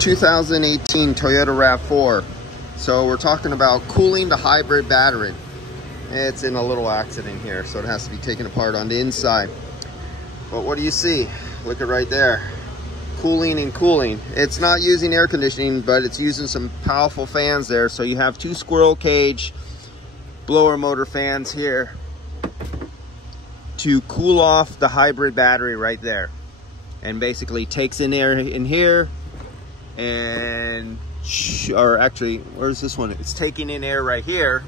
2018 Toyota RAV4. So we're talking about cooling the hybrid battery. It's in a little accident here, so it has to be taken apart on the inside. But what do you see? Look at right there. Cooling and cooling. It's not using air conditioning, but it's using some powerful fans there. So you have two squirrel cage blower motor fans here to cool off the hybrid battery right there. And basically takes in air in here and, or actually, where's this one? It's taking in air right here,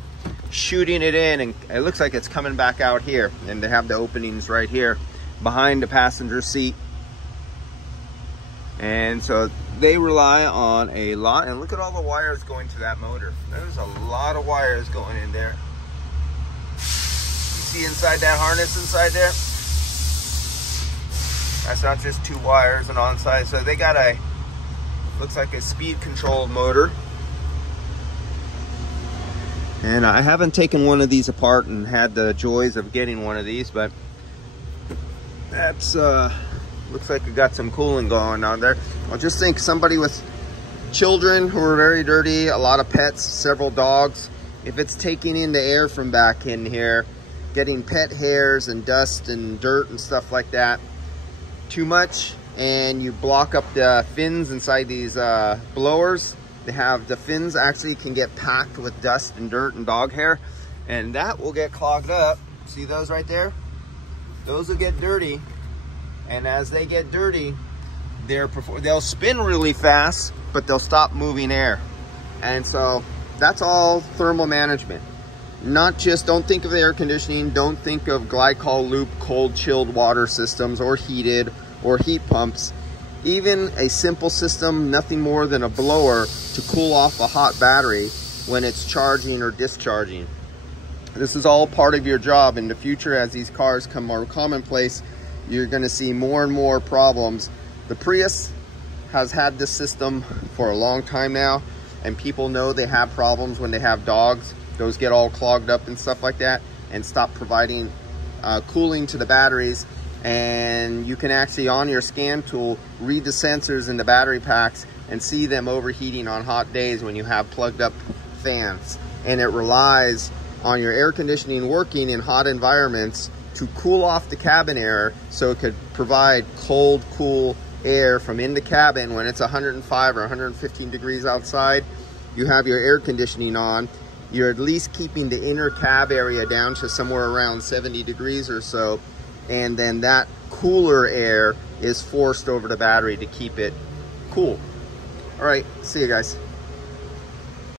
shooting it in, and it looks like it's coming back out here. And they have the openings right here behind the passenger seat. And so they rely on a lot, and look at all the wires going to that motor. There's a lot of wires going in there. You see inside that harness inside there? That's not just two wires and on side. So they got a, looks like a speed controlled motor. And I haven't taken one of these apart and had the joys of getting one of these, but that's looks like it got some cooling going on there. Well, just think somebody with children who are very dirty, a lot of pets, several dogs, if it's taking in the air from back in here, getting pet hairs and dust and dirt and stuff like that too much, and you block up the fins inside these blowers, they have the fins actually can get packed with dust and dirt and dog hair, and that will get clogged up. See those right there? Those will get dirty, and as they get dirty, they'll spin really fast, but they'll stop moving air. And so that's all thermal management. Not just, don't think of air conditioning, don't think of glycol loop cold chilled water systems or heated or heat pumps. Even a simple system, nothing more than a blower to cool off a hot battery when it's charging or discharging. This is all part of your job in the future. As these cars come more commonplace, you're going to see more and more problems. The Prius has had this system for a long time now, and people know they have problems when they have dogs. Those get all clogged up and stuff like that, and stop providing cooling to the batteries. And you can actually, on your scan tool, read the sensors in the battery packs and see them overheating on hot days when you have plugged up fans. And it relies on your air conditioning working in hot environments to cool off the cabin air, so it could provide cold, cool air from in the cabin when it's 105 or 115 degrees outside. You have your air conditioning on. You're at least keeping the inner cab area down to somewhere around 70 degrees or so. And then that cooler air is forced over the battery to keep it cool. All right, see you guys.